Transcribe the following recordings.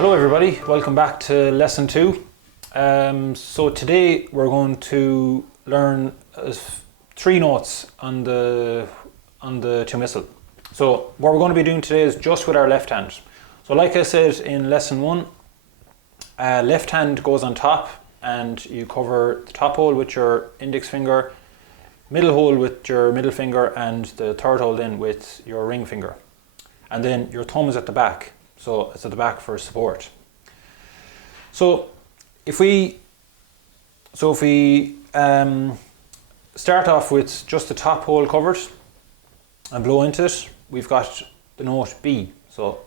Hello everybody, welcome back to lesson 2. So today we're going to learn 3 notes on the two-missile. So what we're going to be doing today is just with our left hand. So like I said in lesson 1, left hand goes on top and you cover the top hole with your index finger, middle hole with your middle finger, and the third hole then with your ring finger. And then your thumb is at the back, so it's at the back for support. So if we start off with just the top hole covered and blow into it, we've got the note B. So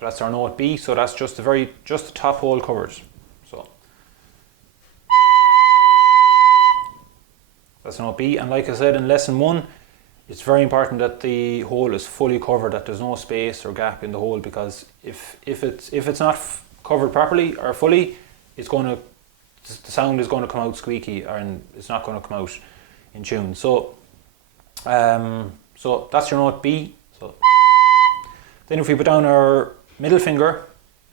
that's our note B. So that's just the top hole covered. So that's note B. And like I said in lesson 1, it's very important that the hole is fully covered, that there's no space or gap in the hole, because if it's not covered properly or fully, the sound is going to come out squeaky, and it's not going to come out in tune. So so that's your note B. So then if we put down our middle finger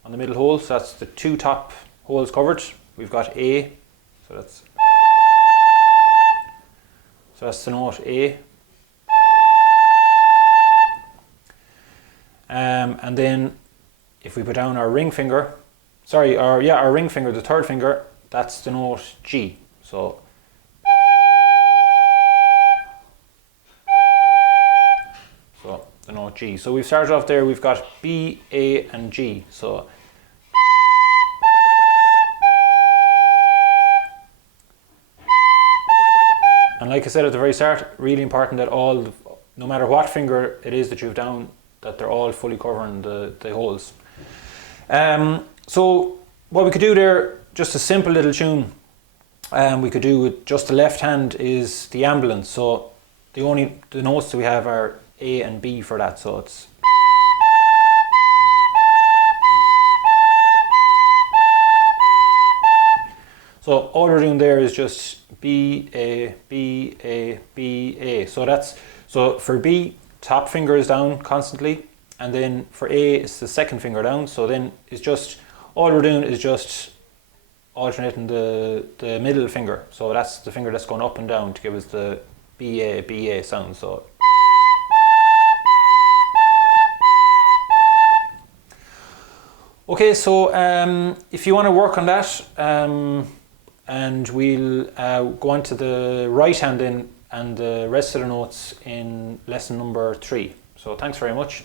on the middle hole, so that's the 2 top holes covered, we've got A. So that's the note A. And then if we put down our ring finger, our ring finger, the third finger, that's the note G. So the note G. So we've started off there, we've got B, A and G. So and like I said at the very start, really important that no matter what finger it is that you've down, that they're all fully covering the holes. So what we could do there, just a simple little tune we could do with just the left hand is the ambulance. So the notes that we have are A and B for that. So it's so all we're doing there is just B, A, B, A, B, A. So for B, top finger is down constantly, and then for A it's the second finger down. So then it's just all we're doing is just alternating the middle finger. So that's the finger that's going up and down to give us the BA sound. So okay, so if you want to work on that, and we'll go on to the right hand then and the rest of the notes in lesson number 3. So thanks very much.